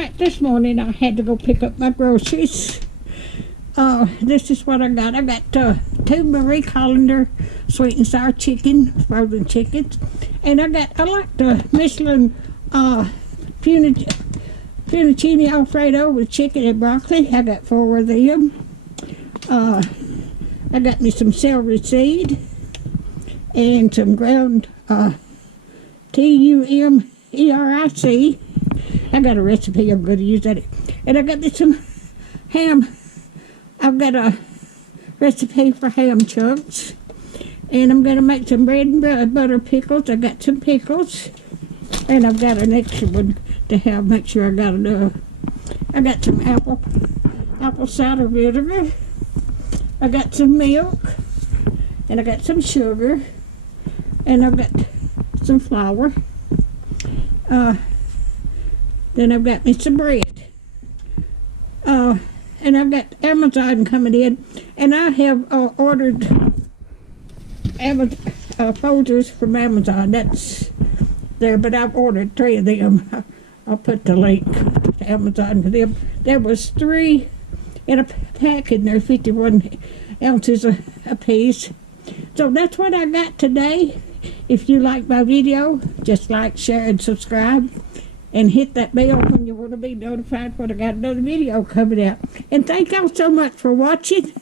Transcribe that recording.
Alright, this morning I had to go pick up my groceries. This is what I got. I got 2 Marie Callender sweet and sour chicken, frozen chickens. And I like the Michelin Fettuccine Alfredo with chicken and broccoli. I got 4 of them. I got me some celery seed and some ground TUMERIC. I got a recipe I'm going to use that. And I got me some ham. I've got a recipe for ham chunks. And I'm going to make some bread and butter pickles. I got some pickles. And I've got an extra one to have. Make sure I got enough. I got some apple cider vinegar. I got some milk. And I got some sugar. And I've got some flour. Then I've got me some bread. And I've got Amazon coming in. And I have ordered folders from Amazon. That's there, but I've ordered 3 of them. I'll put the link to Amazon to them. There was 3 in a pack, and they're 51 ounces a piece. So that's what I got today. If you like my video, just like, share, and subscribe. And hit that bell when you want to be notified when I got another video coming out. And thank y'all so much for watching.